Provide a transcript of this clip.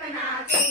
बना दे